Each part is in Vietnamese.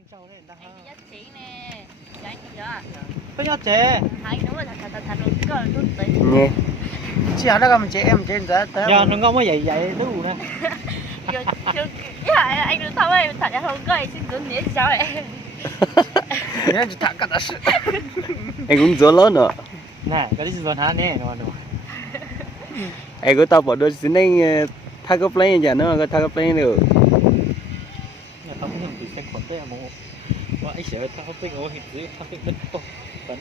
anh nhất trí nè, anh chưa? Có nhớ chế. Hai đúng rồi, thật luôn, có chút tí. Nghe. Chị nó cầm chế em chế ra tới. Giờ nó không có vậy vậy đủ nè. Anh đừng thao em, thật ra không có anh xin đứng nhé sao vậy? Nhớ chỉ thả cả đó. Anh cũng dỗ lớn nữa. Nè, cái gì rồi hả nè, nó. Anh có tao bỏ đôi xin anh thay cái plane nhà nó có thay cái plane được. Nhà tao cũng bị xe quật đấy mà. Và anh sợ tao biết ngồi hình dưới tao biết bất tốt. Vẫn.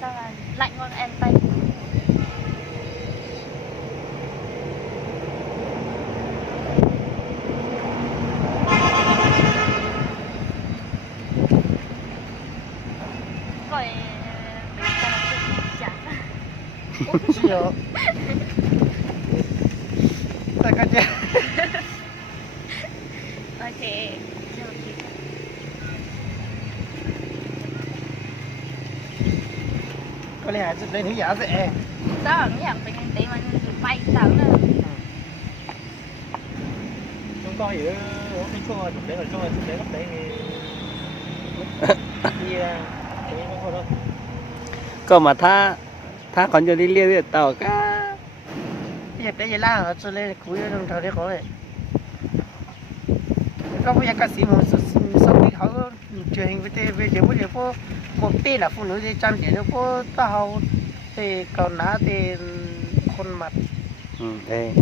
Sao là lạnh ngon em tay. Rồi mình ta là chả. Chị ơi. Tại cái chế. Ok. Có lẽ là lên thứ giả dễ. Đó là cái hàng mình tí mà bay sao nữa. Chúng tôi ở cái chỗ thực tế ở chỗ thực tế lúc đấy thì không có đâu. Có mà tha còn cho đi lia tàu cá. Bây giờ la ở chỗ này cuối trong thời đấy có đấy. Có bây giờ các sĩ một sau khi họ truyền hình về giờ phố một tí là phụ nữ thì trăm tiền nó phố tao thì còn ná thì khuôn mặt. Đây.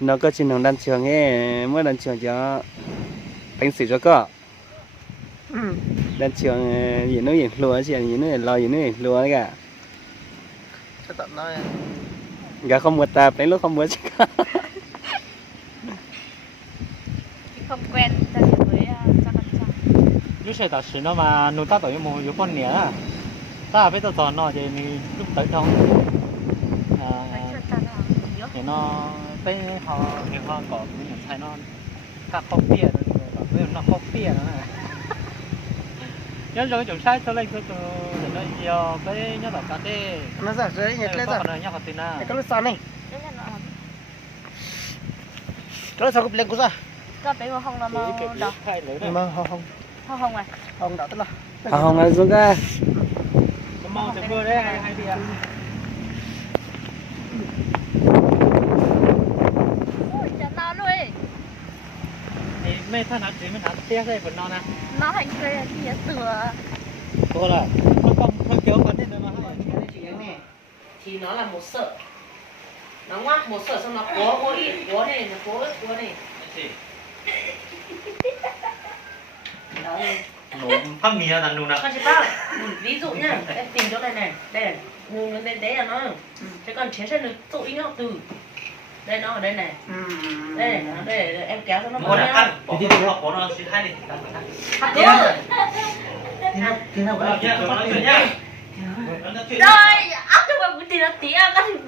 Nó có trên đường đan trường ấy, mới đan trường cho bánh xỉ cho có. Đan trường gì nó hiện lúa chỉ gì nó lo gì nó hiện lúa đấy cả. Cho tận nói. Gà không một ta bánh lúc không muốn chứ. Không quen ta thì với cho con chồng. Lúc xe ta xử nó mà nụ ta tới một yếu con nhẹ á. Ta biết tao toàn nó thì lúc tới trong. Thì nó tới họ nhiều họ có những thay nó các cốc bia rồi nó cốc bia nữa. Nhớ rồi chúng sai cho lên cho nó nhiều cái nhớ là cái đấy. Nó giả dưới nhật lên giả. Nhớ cái tin à. Cái lúc sau này. Cái lúc sau cái lên của sao? Có bé mà không là màu đỏ. Nhưng mà không. Không à? Không đỏ tức là. Không là xuống ra. Màu chấm vừa đấy hay đi à. Ui chả nào luôn. Thì mấy thằng nào chỉ mình ăn tiếc đây vẫn non à. Nó hành quê thì sửa. Cô là không hơi kéo vấn đề nữa mà thì nó là một sợi, nó ngoắc một sợi xong nó cố ít cố này nó cố ít cố này đó này phát mì là nụ nào con chị bác ví dụ nhá em tìm chỗ này này đây này nụ bên đấy là nó chứ còn chế sẽ được tụ ý nó từ đây nó ở đây này đây này nó đây em kéo cho nó bỏ nhá thì bỏ nó xin hai đi Thì nó bảo nhá nó chuyện nhá Rồi, áp cho bà tí nó tí à các thứ.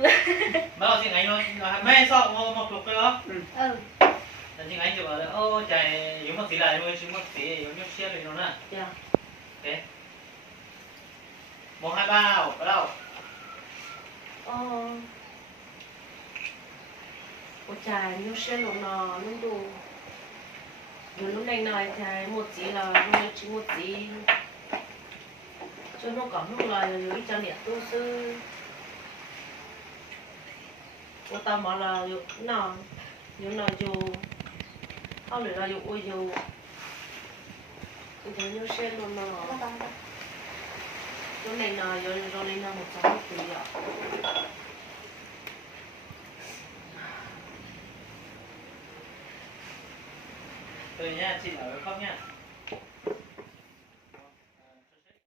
bảo chị anh nó mẹ sợ một lục cái đó chị anh chụp ở ô chạy yếu một tí lại thôi chứ một tí yếu nhóc xe lên nó nè ok 1 2 3 bắt đầu ôi trời nhóc xe lộn nó luôn đủ rồi lúc này nói thì một tí là chỉ một tí cho nó có lúc là lấy cho nhiệt tu sư cô ta bảo là nó nhưng là dù không để là dù ôi dù tôi thấy như xe luôn nó chỗ này là rồi lên là 100 tỷ ạ thôi nha chị ở khóc nha